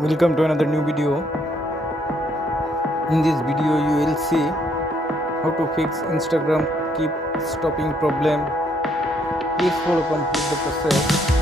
Welcome to another new video. In this video you will see how to fix Instagram keep stopping problem. Please follow complete the process.